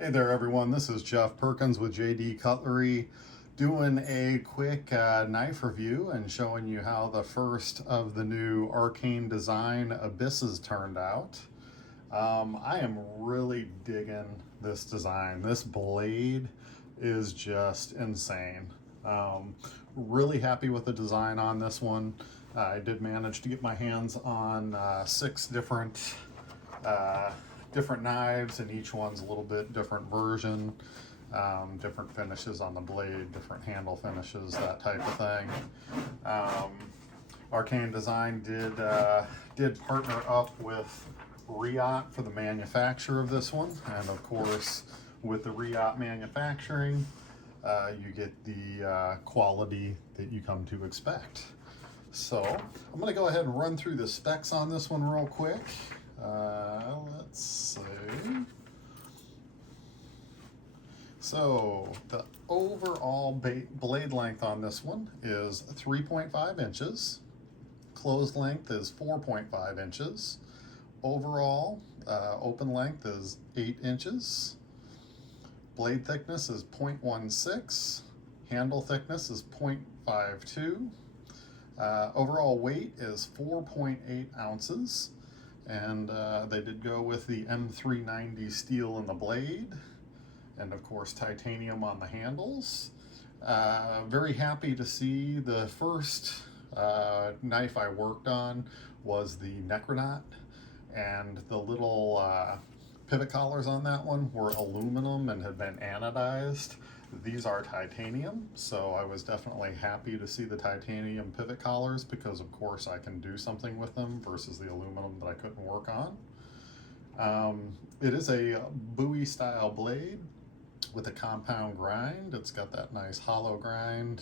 Hey there everyone, this is Jeff Perkins with JD Cutlery doing a quick knife review and showing you how the first of the new Arcane Design Abysses turned out. I am really digging this design. This blade is just insane. Really happy with the design on this one. I did manage to get my hands on 6 different knives, and each one's a little bit different version, different finishes on the blade, different handle finishes, that type of thing. Arcane Design did partner up with Riot for the manufacture of this one, and of course with the Riot manufacturing you get the quality that you come to expect. So I'm going to go ahead and run through the specs on this one real quick. Let's see. So the overall blade length on this one is 3.5 inches. Closed length is 4.5 inches. Overall open length is 8 inches. Blade thickness is 0.16. Handle thickness is 0.52. Overall weight is 4.8 ounces. And they did go with the M390 steel in the blade, and of course titanium on the handles. Very happy to see the first knife I worked on was the Necronaut, and the little pivot collars on that one were aluminum and had been anodized. These are titanium, so I was definitely happy to see the titanium pivot collars because of course I can do something with them versus the aluminum that I couldn't work on. It is a Bowie style blade with a compound grind. It's got that nice hollow grind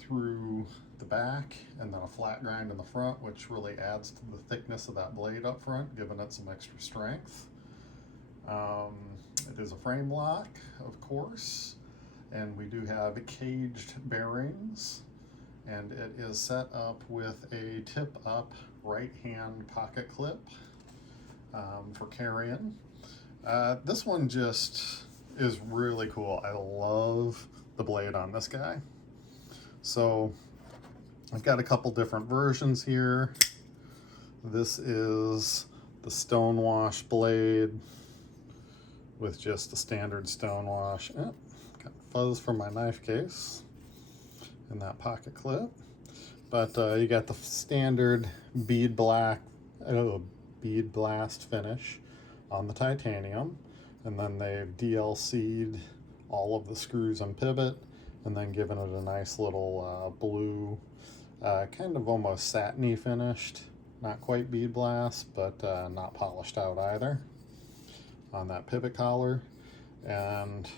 through the back, and then a flat grind in the front, which really adds to the thickness of that blade up front, giving it some extra strength. It is a frame lock, of course, and we do have caged bearings, and it is set up with a tip-up right-hand pocket clip for carrying. This one just is really cool. I love the blade on this guy. So I've got a couple different versions here. This is the stonewash blade with just a standard stonewash. Oh, got fuzz from my knife case in that pocket clip. But you got the standard bead blast finish on the titanium, and then they've DLC'd all of the screws and pivot, and then given it a nice little blue, kind of almost satiny finished, not quite bead blast, but not polished out either, on that pivot collar, and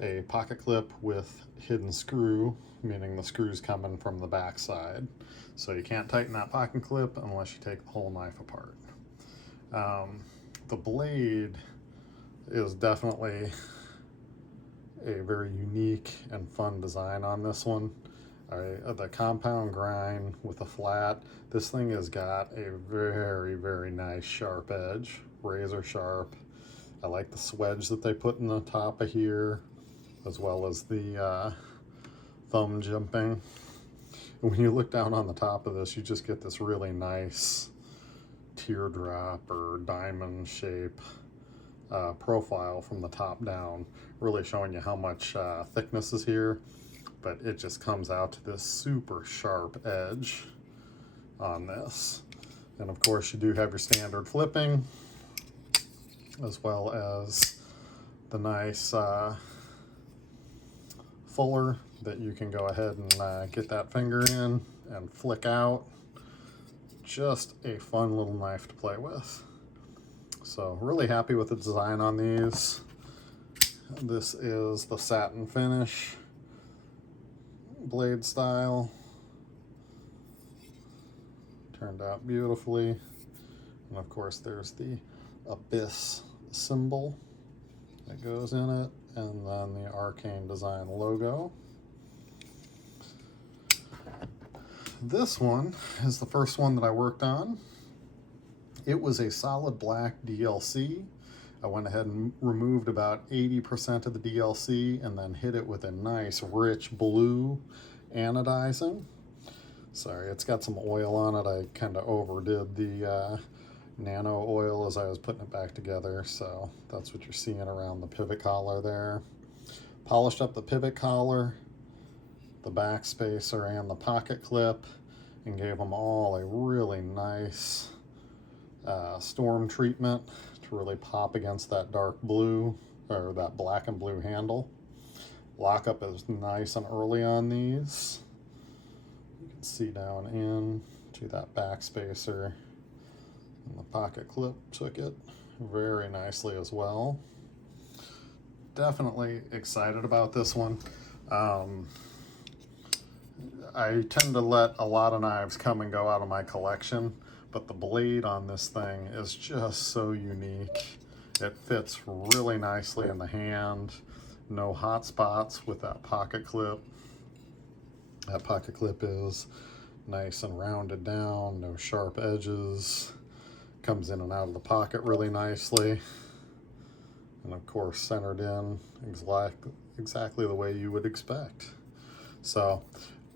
a pocket clip with hidden screw, meaning the screw's coming from the back side. So you can't tighten that pocket clip unless you take the whole knife apart. The blade is definitely a very unique and fun design on this one. The compound grind with a flat, this thing has got a very, very nice sharp edge, razor sharp. I like the swedge that they put in the top of here, as well as the thumb jimping. And when you look down on the top of this, you just get this really nice teardrop or diamond shape profile from the top down, really showing you how much thickness is here, but it just comes out to this super sharp edge on this. And of course you do have your standard flipping, as well as the nice fuller that you can go ahead and get that finger in and flick out. Just a fun little knife to play with. So really happy with the design on these. This is the satin finish blade style. Turned out beautifully. And of course there's the Abyss symbol that goes in it, and then the Arcane Design logo. This one is the first one that I worked on. It was a solid black DLC. I went ahead and removed about 80% of the DLC and then hit it with a nice rich blue anodizing. Sorry, it's got some oil on it. I kind of overdid the nano oil as I was putting it back together, so that's what you're seeing around the pivot collar there. Polished up the pivot collar, the back spacer, and the pocket clip, and gave them all a really nice storm treatment to really pop against that dark blue, or that black and blue handle. Lockup is nice and early on these. You can see down in to that back spacer, and the pocket clip took it very nicely as well. Definitely excited about this one. I tend to let a lot of knives come and go out of my collection, but the blade on this thing is just so unique. It fits really nicely in the hand. No hot spots with that pocket clip. That pocket clip is nice and rounded down, no sharp edges. Comes in and out of the pocket really nicely. And of course centered in exactly the way you would expect. So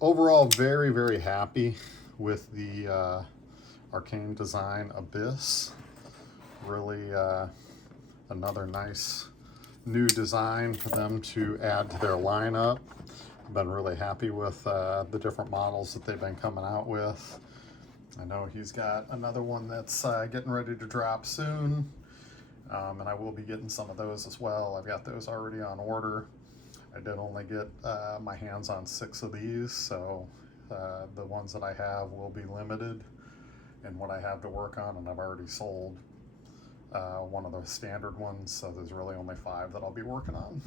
overall, very, very happy with the Arcane Design Abyss. Really another nice new design for them to add to their lineup. I've been really happy with the different models that they've been coming out with. I know he's got another one that's getting ready to drop soon, and I will be getting some of those as well. I've got those already on order. I did only get my hands on 6 of these, so the ones that I have will be limited in what I have to work on, and I've already sold one of the standard ones, so there's really only 5 that I'll be working on.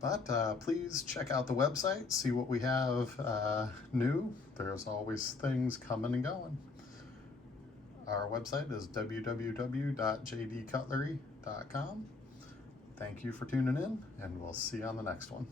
But please check out the website, see what we have new. There's always things coming and going. Our website is www.jdcutlery.com. Thank you for tuning in, and we'll see you on the next one.